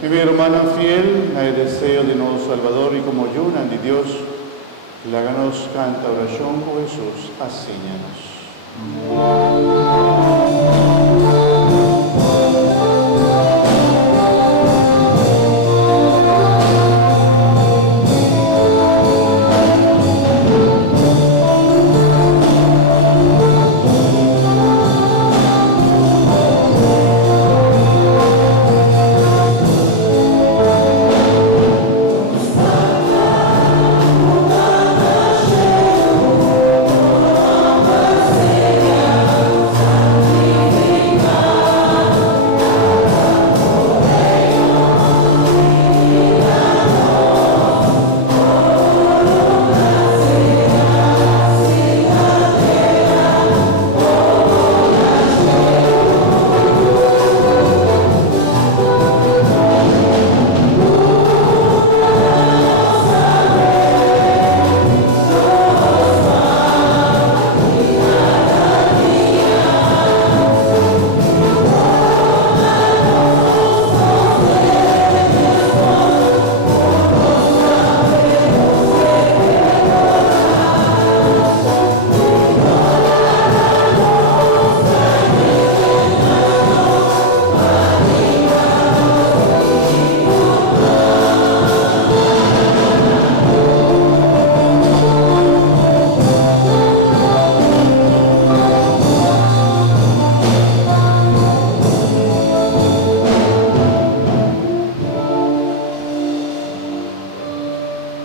Mi hermana fiel, en el deseo de nuestro Salvador y como ayunan de Dios, le háganos canta oración con Jesús, asíñanos.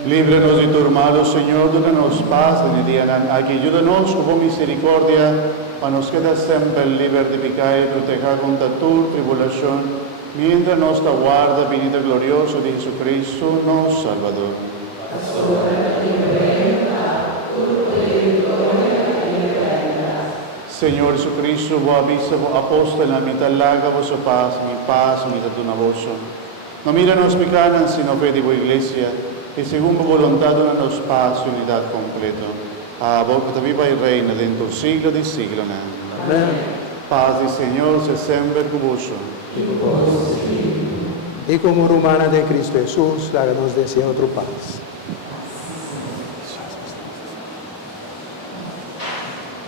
Líbranos de tu malo, Señor, donanos paz en el día aquí. Ayúdanos con misericordia, a nos queda siempre libre de pecado y proteger contra tu tribulación, mientras nos aguarda venida gloriosa de Jesucristo, nuestro Salvador. Señor Jesucristo, vos avisa, vos apóstol, en la mitad larga vuestra paz, mi mitad de una voz. No mira nos pecados, sino fe de vuestra iglesia, y según tu voluntad, danos paz y unidad completa. A vos que viva y reina dentro del siglo de siglo. Amén. Paz y Señor se siempre con vos. Y como hermana de Cristo Jesús, háganos deseo tu paz.